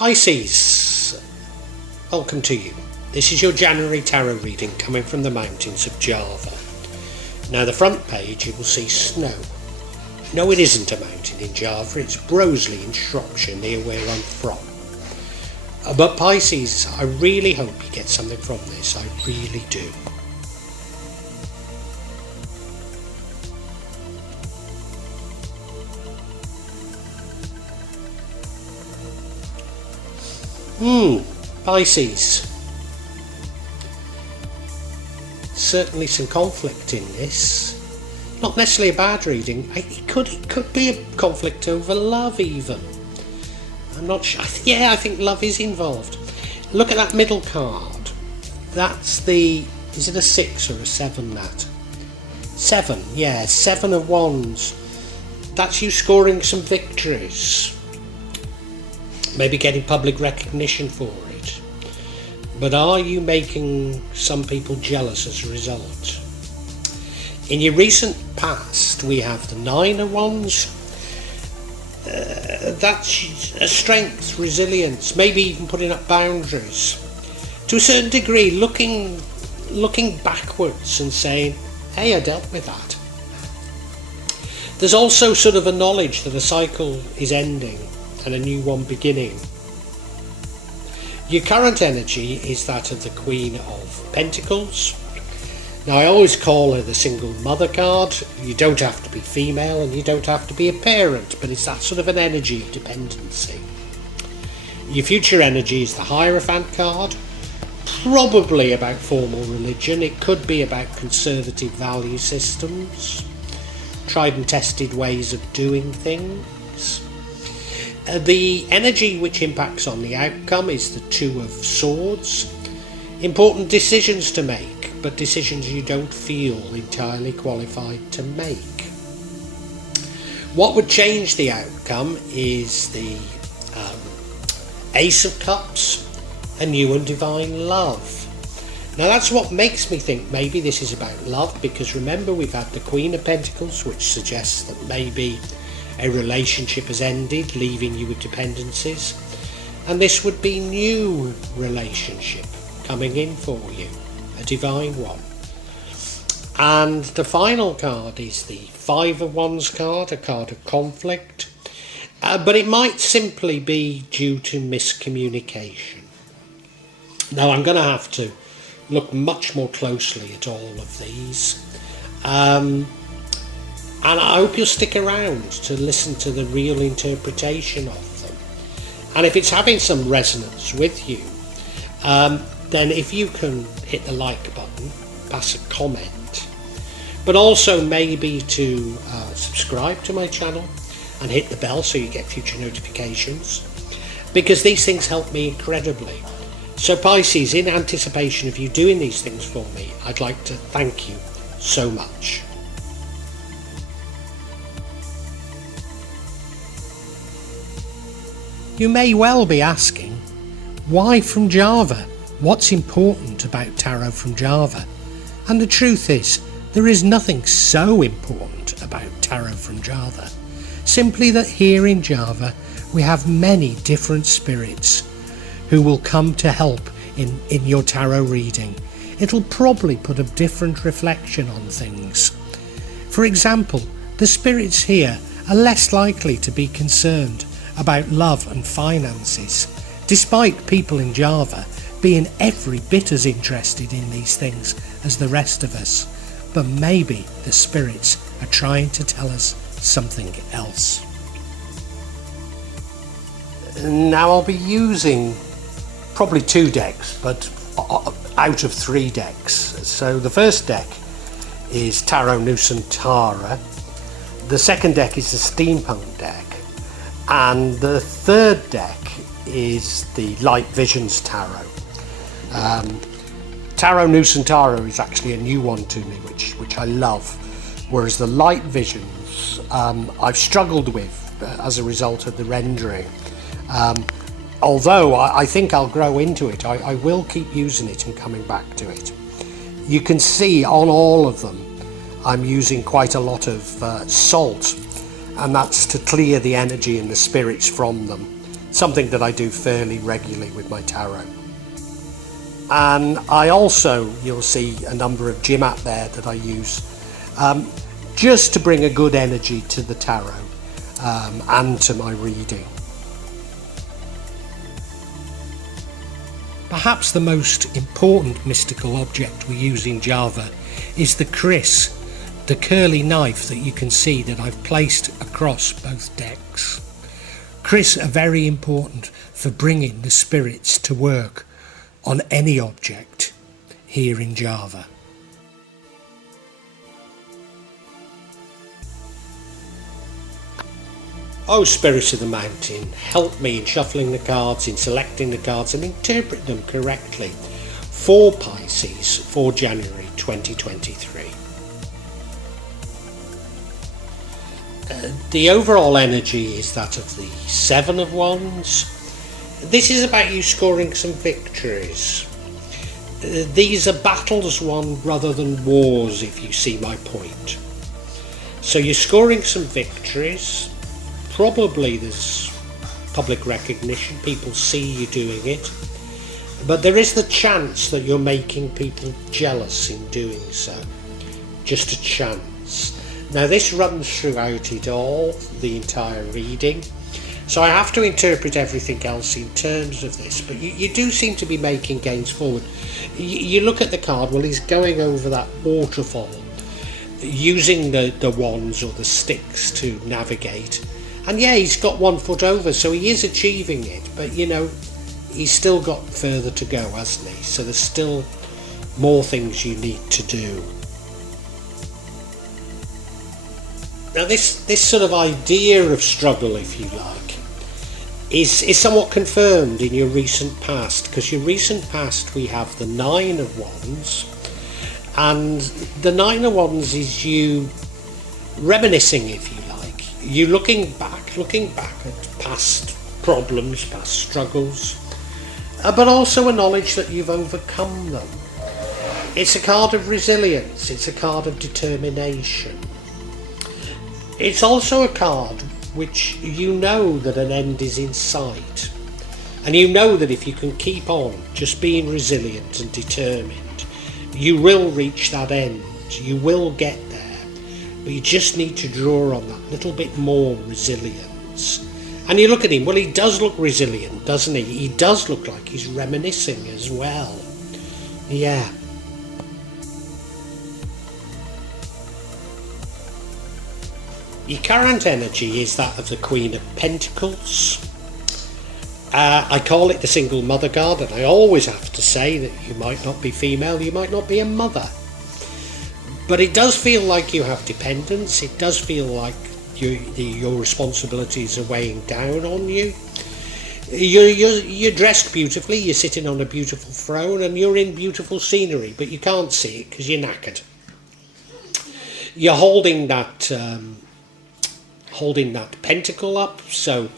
Pisces, welcome to you. This is your January tarot reading coming from the mountains of Java. Now the front page you will see snow. No, it isn't a mountain in Java, it's Broseley in Shropshire near where I'm from. But Pisces, I really hope you get something from this, I really do. Pisces. Certainly some conflict in this. Not necessarily a bad reading. It could be a conflict over love even. I'm not sure. I think love is involved. Look at that middle card. That's the... is it a 6 or a 7 that? 7, yeah. 7 of Wands. That's you scoring some victories. Maybe getting public recognition for it. But are you making some people jealous as a result? In your recent past, we have the 9 of Wands. That's a strength, resilience, maybe even putting up boundaries. To a certain degree, looking backwards and saying, hey, I dealt with that. There's also sort of a knowledge that a cycle is ending and a new one beginning. Your current energy is that of the Queen of Pentacles. Now I always call her the single mother card. You don't have to be female and you don't have to be a parent, but it's that sort of an energy of dependency. Your future energy is the Hierophant card, probably about formal religion. It could be about conservative value systems, tried and tested ways of doing things. The energy which impacts on the outcome is the 2 of Swords. Important decisions to make, but decisions you don't feel entirely qualified to make. What would change the outcome is the Ace of Cups, a new and divine love. Now that's what makes me think maybe this is about love, because remember we've had the Queen of Pentacles, which suggests that maybe a relationship has ended, leaving you with dependencies, and this would be new relationship coming in for you, a divine one. And the final card is the 5 of Wands card, a card of conflict, but it might simply be due to miscommunication. Now I'm going to have to look much more closely at all of these. And I hope you'll stick around to listen to the real interpretation of them. And if it's having some resonance with you, then if you can hit the like button, pass a comment, but also maybe to subscribe to my channel and hit the bell so you get future notifications, because these things help me incredibly. So Pisces, in anticipation of you doing these things for me, I'd like to thank you so much. You may well be asking, why from Java? What's important about tarot from Java? And the truth is, there is nothing so important about tarot from Java. Simply that here in Java, we have many different spirits who will come to help in your tarot reading. It'll probably put a different reflection on things. For example, the spirits here are less likely to be concerned about love and finances, despite people in Java being every bit as interested in these things as the rest of us. But maybe the spirits are trying to tell us something else. Now I'll be using probably 2 decks, but out of 3 decks. So the first deck is Tarot Nusantara, the second deck is the Steampunk deck, and the third deck is the Light Visions Tarot. Tarot Nusantara is actually a new one to me, which I love, whereas the Light Visions I've struggled with as a result of the rendering. Although I think I'll grow into it, I will keep using it and coming back to it. You can see on all of them I'm using quite a lot of salt, and that's to clear the energy and the spirits from them. something that I do fairly regularly with my tarot. And I also, you'll see a number of gym app there that I use just to bring a good energy to the tarot and to my reading. Perhaps the most important mystical object we use in Java is the kris, the curly knife that you can see that I've placed across both decks. Kris are very important for bringing the spirits to work on any object here in Java. Oh, Spirit of the Mountain, help me in shuffling the cards, in selecting the cards and interpret them correctly for Pisces for January 2023. The overall energy is that of the Seven of Wands. This is about you scoring some victories. These are battles won rather than wars, if you see my point. So you're scoring some victories. Probably there's public recognition, people see you doing it. But there is the chance that you're making people jealous in doing so. Just a chance. Now this runs throughout it all, the entire reading. So I have to interpret everything else in terms of this, but you do seem to be making gains forward. You look at the card, well, he's going over that waterfall, using the wands or the sticks to navigate. And yeah, he's got 1 foot over, so he is achieving it, but you know, he's still got further to go, hasn't he? So there's still more things you need to do. Now this sort of idea of struggle, if you like, is somewhat confirmed in your recent past, because your recent past we have the Nine of Wands, and the Nine of Wands is you reminiscing, if you like, you looking back at past problems, past struggles, but also a knowledge that you've overcome them. It's a card of resilience, it's a card of determination. It's also a card which you know that an end is in sight, and you know that if you can keep on just being resilient and determined, you will reach that end, you will get there, but you just need to draw on that little bit more resilience. And you look at him, well, he does look resilient, doesn't he? He does look like he's reminiscing as well. Yeah. Your current energy is that of the Queen of Pentacles. I call it the single mother card, and I always have to say that you might not be female, you might not be a mother. But it does feel like you have dependence, it does feel like your responsibilities are weighing down on you. You're dressed beautifully, you're sitting on a beautiful throne, and you're in beautiful scenery, but you can't see it because you're knackered. You're holding that pentacle up, so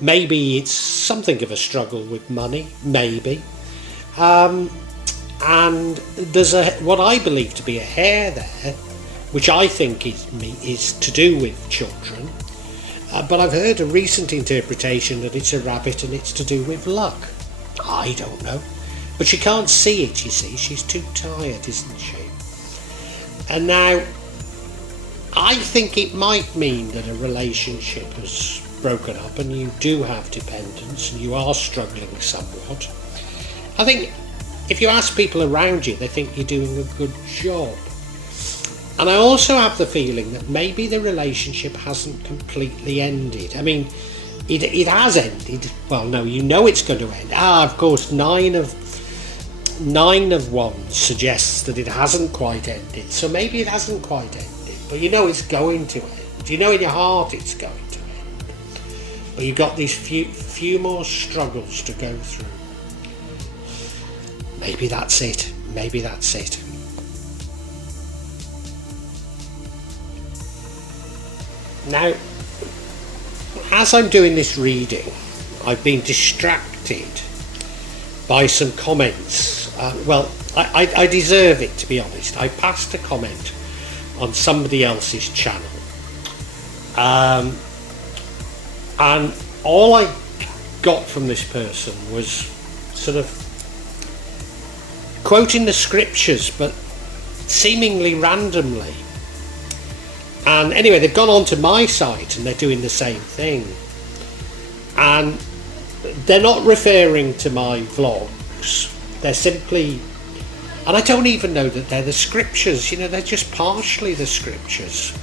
maybe it's something of a struggle with money, maybe. And there's what I believe to be a hare there, which I think is to do with children. But I've heard a recent interpretation that it's a rabbit and it's to do with luck. I don't know. But she can't see it, you see. She's too tired, isn't she? And now, I think it might mean that a relationship has broken up and you do have dependence and you are struggling somewhat. I think if you ask people around you, they think you're doing a good job. And I also have the feeling that maybe the relationship hasn't completely ended. I mean, it has ended. Well, no, you know it's going to end. Of course, Nine of Wands suggests that it hasn't quite ended. So maybe it hasn't quite ended. But you know it's going to end. You know in your heart it's going to end. But you've got these few more struggles to go through. Maybe that's it. Maybe that's it. Now, as I'm doing this reading, I've been distracted by some comments. I deserve it, to be honest. I passed a comment on somebody else's channel, and all I got from this person was sort of quoting the scriptures, but seemingly randomly. And anyway, they've gone onto my site and they're doing the same thing. And they're not referring to my vlogs. They're simply, and I don't even know that they're the scriptures, you know, they're just partially the scriptures.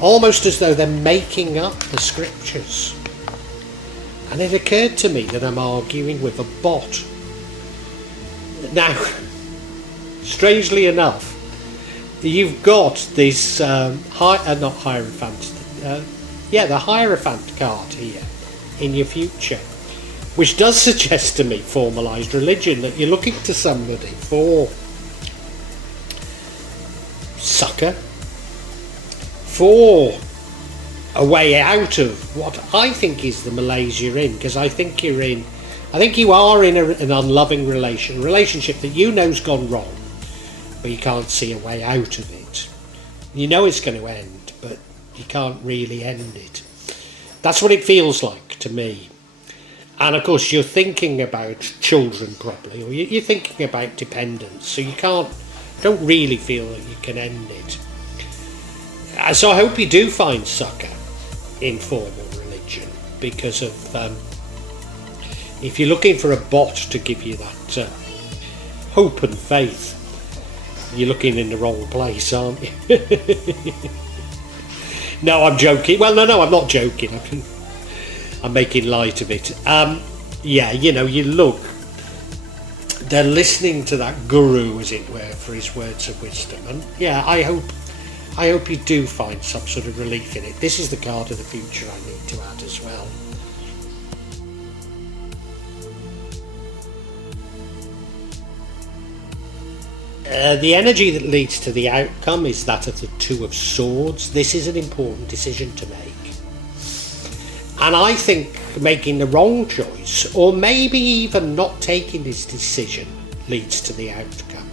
Almost as though they're making up the scriptures. And it occurred to me that I'm arguing with a bot. Now, strangely enough, you've got this not Hierophant, the Hierophant card here in your future, which does suggest to me formalised religion, that you're looking to somebody for succour, for a way out of what I think is the malaise you're in, because I think you are in an unloving relationship that you know's gone wrong, but you can't see a way out of it. You know it's going to end, but you can't really end it. That's what it feels like to me. And of course you're thinking about children probably, or you're thinking about dependence, so you don't really feel that you can end it. So I hope you do find succour in formal religion, because of if you're looking for a bot to give you that hope and faith, you're looking in the wrong place, aren't you? No, I'm joking. Well, no, I'm not joking. I'm making light of it. Yeah, you know, you look, they're listening to that guru, as it were, for his words of wisdom. And yeah, I hope you do find some sort of relief in it. This is the card of the future I need to add as well. The energy that leads to the outcome is that of the Two of Swords. This is an important decision to make. And I think making the wrong choice, or maybe even not taking this decision, leads to the outcome.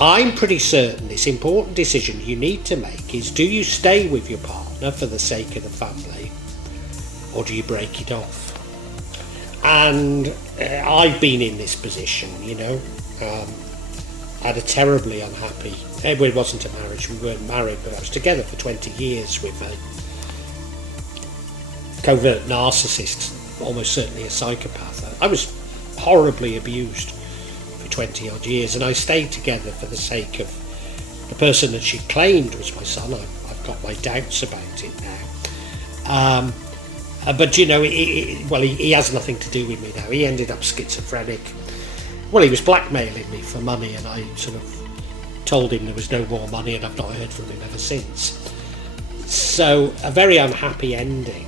I'm pretty certain this important decision you need to make is, do you stay with your partner for the sake of the family, or do you break it off? And I've been in this position, you know. I had a terribly unhappy, well, it wasn't a marriage, we weren't married, but I was together for 20 years with a covert narcissist, almost certainly a psychopath. I was horribly abused for 20 odd years, and I stayed together for the sake of the person that she claimed was my son. I've got my doubts about it now. But you know, he has nothing to do with me now. He ended up schizophrenic. Well, he was blackmailing me for money, and I sort of told him there was no more money, and I've not heard from him ever since. So, a very unhappy ending.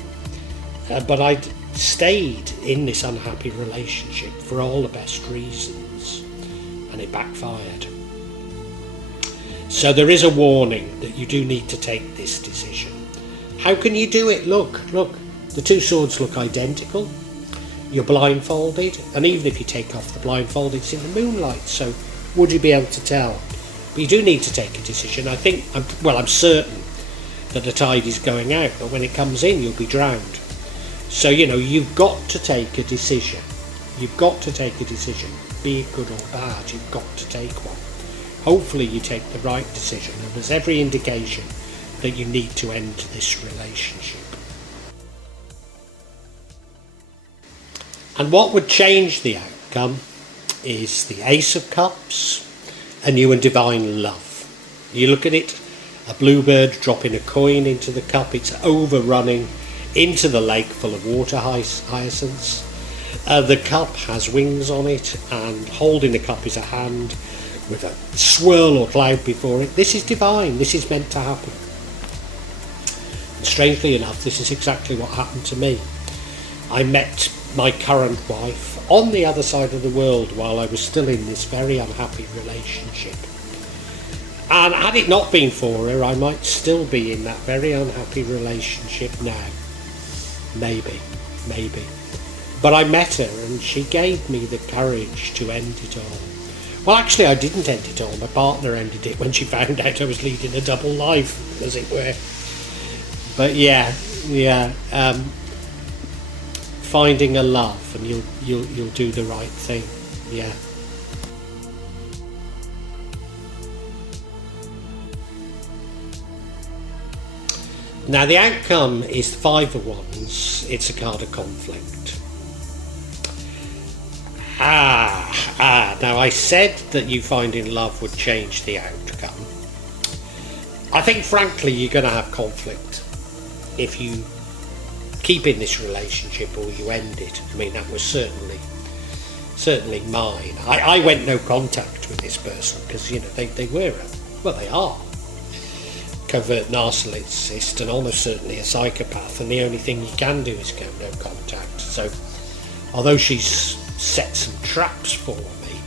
But I'd stayed in this unhappy relationship for all the best reasons, and it backfired. So there is a warning that you do need to take this decision. How can you do it? Look, the two swords look identical. You're blindfolded, and even if you take off the blindfold, it's in the moonlight, so would you be able to tell? But you do need to take a decision. I'm certain that the tide is going out, but when it comes in, you'll be drowned. So, you know, you've got to take a decision. You've got to take a decision, be it good or bad, you've got to take one. Hopefully you take the right decision, and there's every indication that you need to end this relationship. And what would change the outcome is the Ace of Cups, a new and divine love. You look at it, a bluebird dropping a coin into the cup, it's overrunning into the lake full of water hyacinths. The cup has wings on it, and holding the cup is a hand with a swirl or cloud before it. This is divine, this is meant to happen. And strangely enough, this is exactly what happened to me. I met my current wife on the other side of the world while I was still in this very unhappy relationship. And had it not been for her, I might still be in that very unhappy relationship now. Maybe. But I met her, and she gave me the courage to end it all. Well, actually, I didn't end it all. My partner ended it when she found out I was leading a double life, as it were. But yeah. finding a love, and you'll do the right thing. Yeah. Now the outcome is the Five of Wands. It's a card of conflict. Now I said that you finding love would change the outcome. I think frankly you're going to have conflict if you keep in this relationship or you end it. I mean, that was certainly mine. I went no contact with this person because, you know, they were, well, they are covert narcissist and almost certainly a psychopath, and the only thing you can do is go no contact. So although she's set some traps for me,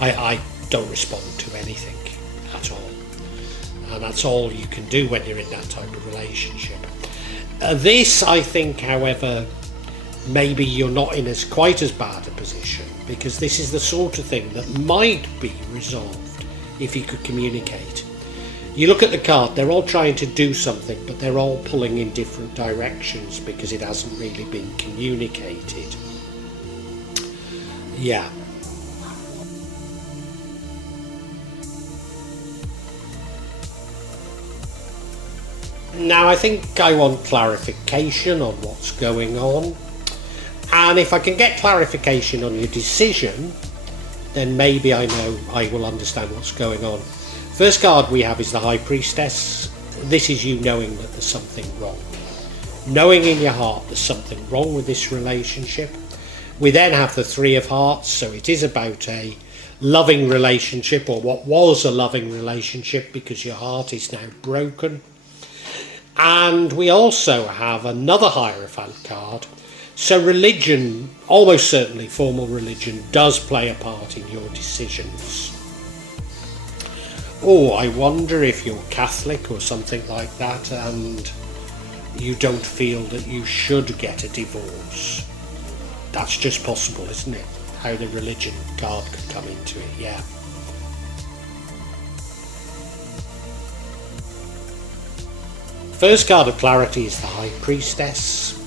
I don't respond to anything at all, and that's all you can do when you're in that type of relationship. This, I think, however, maybe you're not in quite as bad a position, because this is the sort of thing that might be resolved if you could communicate. You look at the card, they're all trying to do something, but they're all pulling in different directions because it hasn't really been communicated. Yeah. Now I think I want clarification on what's going on, and if I can get clarification on your decision, then maybe I know I will understand what's going on. First card we have is the High Priestess. This is you knowing that there's something wrong. Knowing in your heart there's something wrong with this relationship. We then have the Three of Hearts, so it is about a loving relationship, or what was a loving relationship, because your heart is now broken. And we also have another Hierophant card. So religion, almost certainly formal religion, does play a part in your decisions. Oh, I wonder if you're Catholic or something like that and you don't feel that you should get a divorce. That's just possible, isn't it? How the religion card could come into it, yeah. First card of clarity is the High Priestess.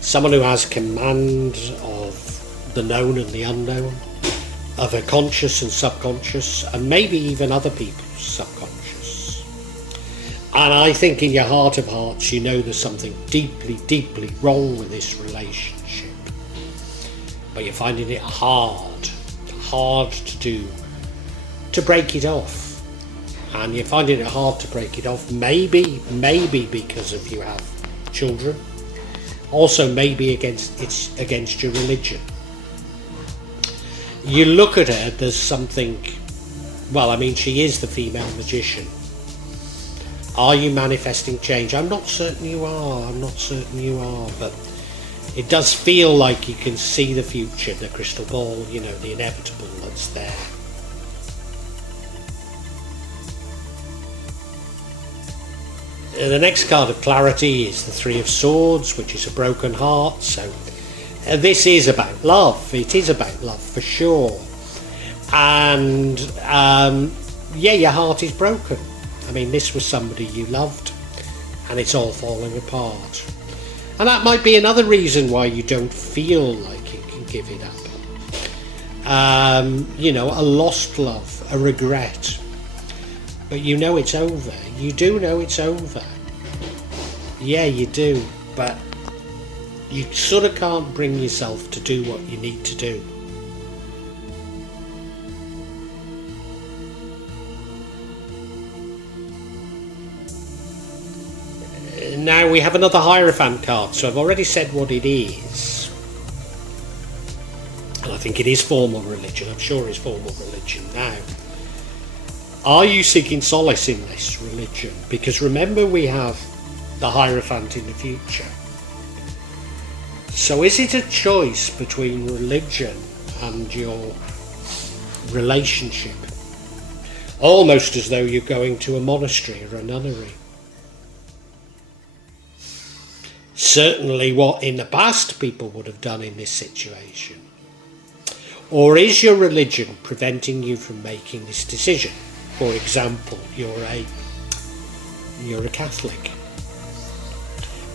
Someone who has command of the known and the unknown, of her conscious and subconscious, and maybe even other people's subconscious. And I think in your heart of hearts you know there's something deeply, deeply wrong with this relationship. But you're finding it hard to do, to break it off. And you're finding it hard to break it off, maybe because of you have children. Also maybe against your religion. You look at her, there's something, well, I mean, she is the female magician. Are you manifesting change? I'm not certain you are, but it does feel like you can see the future, the crystal ball, you know, the inevitable that's there. The next card of clarity is the Three of Swords, which is a broken heart. So this is about love. It is about love for sure. And yeah, your heart is broken. I mean, this was somebody you loved and it's all falling apart. And that might be another reason why you don't feel like you can give it up. You know, a lost love, a regret. But you know it's over. You do know it's over. Yeah, you do. But you sort of can't bring yourself to do what you need to do. Now we have another Hierophant card. So I've already said what it is. And I think it is formal religion. I'm sure it's formal religion now. Are you seeking solace in this religion? Because remember, we have the Hierophant in the future. So is it a choice between religion and your relationship? Almost as though you're going to a monastery or a nunnery. Certainly what in the past people would have done in this situation. Or is your religion preventing you from making this decision? For example, you're a Catholic.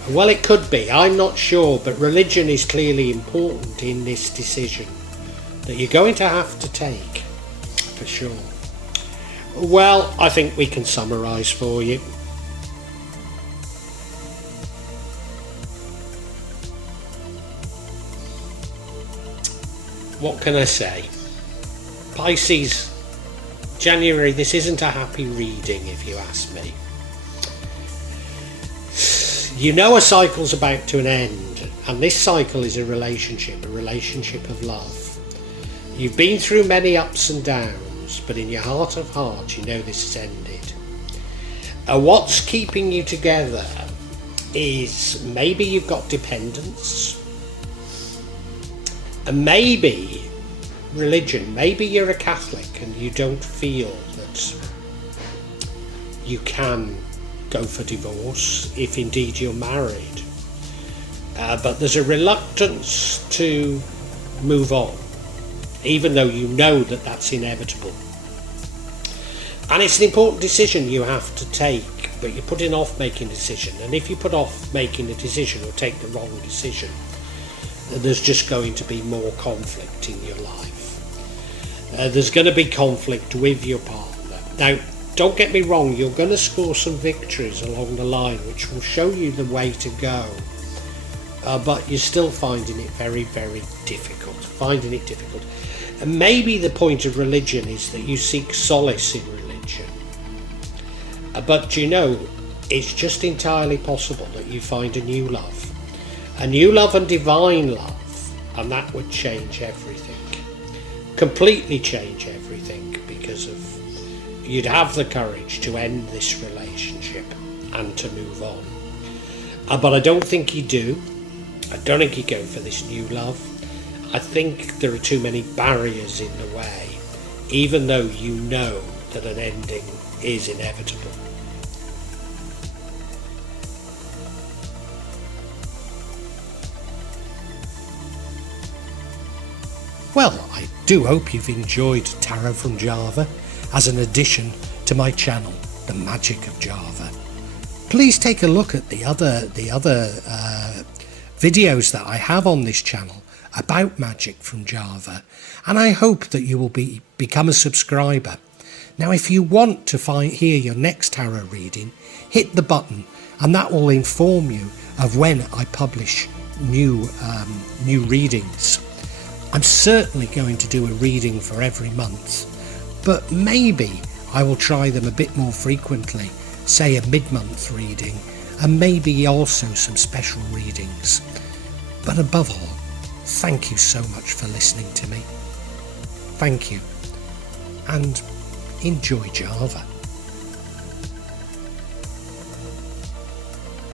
Well, it could be, I'm not sure, but religion is clearly important in this decision that you're going to have to take, for sure. Well, I think we can summarise for you. What can I say? Pisces, January, this isn't a happy reading if you ask me. You know a cycle's about to an end, and this cycle is a relationship of love. You've been through many ups and downs, but in your heart of hearts you know this has ended. What's keeping you together is maybe you've got dependence, and maybe religion, maybe you're a Catholic and you don't feel that you can go for divorce if indeed you're married, but there's a reluctance to move on, even though you know that that's inevitable. And it's an important decision you have to take, but you're putting off making a decision, and if you put off making a decision or take the wrong decision, there's just going to be more conflict in your life. There's going to be conflict with your partner. Now, don't get me wrong, you're going to score some victories along the line which will show you the way to go, but you're still finding it very, very difficult. And maybe the point of religion is that you seek solace in religion, but you know, it's just entirely possible that you find a new love and divine love, and that would change everything, completely change everything, because of you'd have the courage to end this relationship and to move on. But I don't think you do. I don't think you go for this new love. I think there are too many barriers in the way, even though you know that an ending is inevitable. Well, I do hope you've enjoyed Tarot from Java as an addition to my channel, The Magic of Java. Please take a look at the other videos that I have on this channel about magic from Java, and I hope that you will become a subscriber. Now, if you want to hear your next tarot reading, hit the button, and that will inform you of when I publish new readings. I'm certainly going to do a reading for every month, but maybe I will try them a bit more frequently, say a mid-month reading, and maybe also some special readings. But above all, thank you so much for listening to me. Thank you, and enjoy Java.